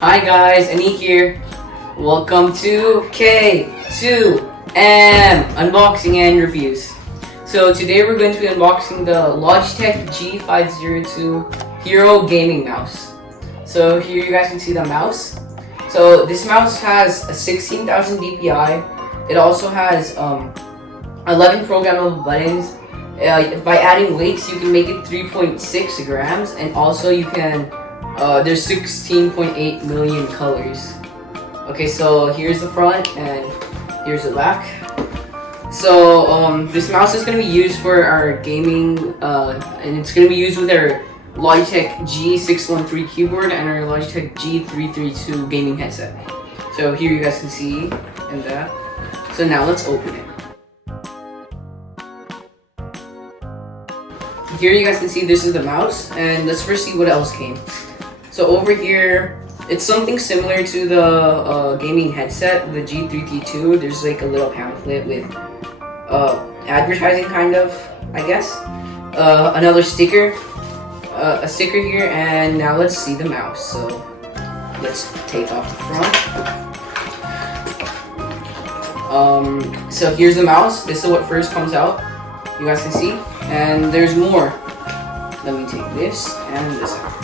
Hi guys, Aniq here. Welcome to K2M Unboxing and Reviews. So today we're going to be unboxing the Logitech G502 Hero gaming mouse. So here you guys can see the mouse. So this mouse has a 16,000 DPI. It also has 11 programmable buttons. By adding weights, you can make it 3.6 grams, and also you can there's 16.8 million colors. Okay, so here's the front and here's the back. So this mouse is going to be used for our gaming, and it's going to be used with our Logitech G613 keyboard and our Logitech G332 gaming headset. So here you guys can see and that. So now let's open it. Here you guys can see this is the mouse, and let's first see what else came. So over here, it's something similar to the gaming headset, the G332. There's like a little pamphlet with advertising kind of, I guess. Another sticker, a sticker here, and now let's see the mouse. So let's take off the front. So here's the mouse. This is what first comes out. You guys can see, and there's more. Let me take this and this out.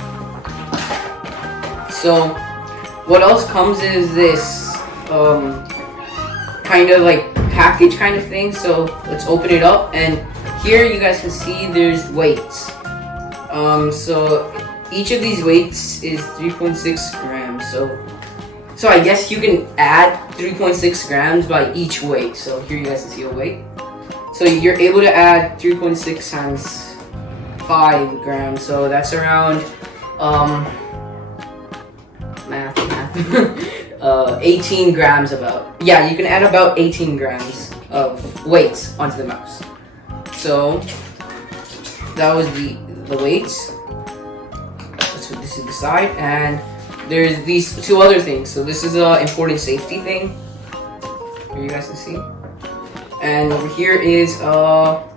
So what else comes is this kind of like package kind of thing. So let's open it up, and here you guys can see there's weights. So each of these weights is 3.6 grams. So I guess you can add 3.6 grams by each weight. So here you guys can see a weight. So you're able to add 3.6 times 5 grams. So that's around 18 grams about. Yeah, you can add about 18 grams of weights onto the mouse. So that was the weights. So this is the side, and there's these two other things. So this is a important safety thing. Here you guys can see. And over here is how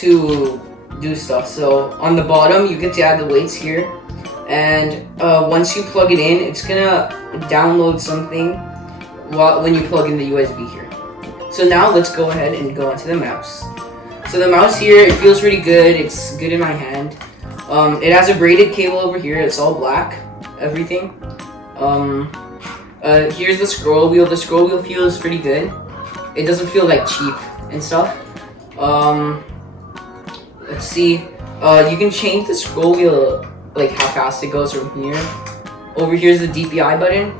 to do stuff. So on the bottom you get to add the weights here. And once you plug it in, it's gonna download something when you plug in the USB here. So now let's go ahead and go onto the mouse. So the mouse here, it feels pretty good. It's good in my hand. It has a braided cable over here. It's all black, everything. Here's the scroll wheel. The scroll wheel feels pretty good. It doesn't feel like cheap and stuff. Let's see. You can change the scroll wheel, like how fast it goes from here. Over here's the DPI button.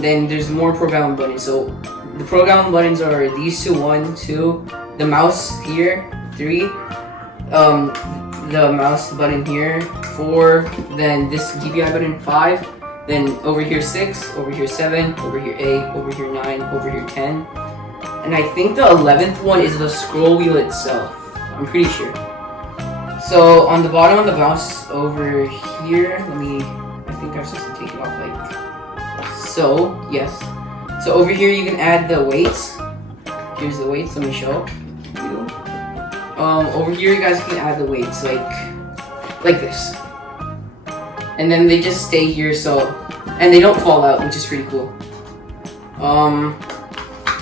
Then there's more programmable buttons. So the programmable buttons are these two, 1, 2. The mouse here, 3. The mouse button here, 4. Then this DPI button, 5. Then over here 6. Over here 7. Over here 8. Over here 9. Over here 10. And I think the 11th one is the scroll wheel itself. I'm pretty sure. So on the bottom of the mouse over here, I think I'm supposed to take it off like so, yes. So over here you can add the weights. Here's the weights, let me show you. Over here you guys can add the weights like this. And then they just stay here, and they don't fall out, which is pretty cool.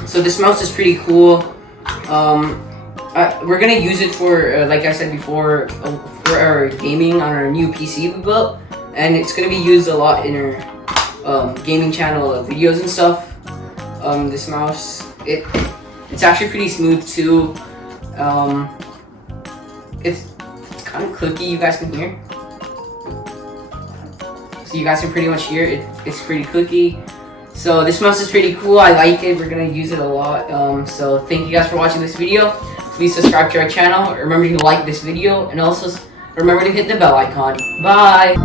So this mouse is pretty cool. We're gonna use it for, like I said before, for our gaming on our new PC we built, and it's gonna be used a lot in our gaming channel videos and stuff. This mouse, it's actually pretty smooth too. It's kind of clicky. You guys can hear. So you guys can pretty much hear it. It's pretty clicky. So this mouse is pretty cool. I like it. We're gonna use it a lot. So thank you guys for watching this video. Please subscribe to our channel. Remember to like this video, and also remember to hit the bell icon. Bye!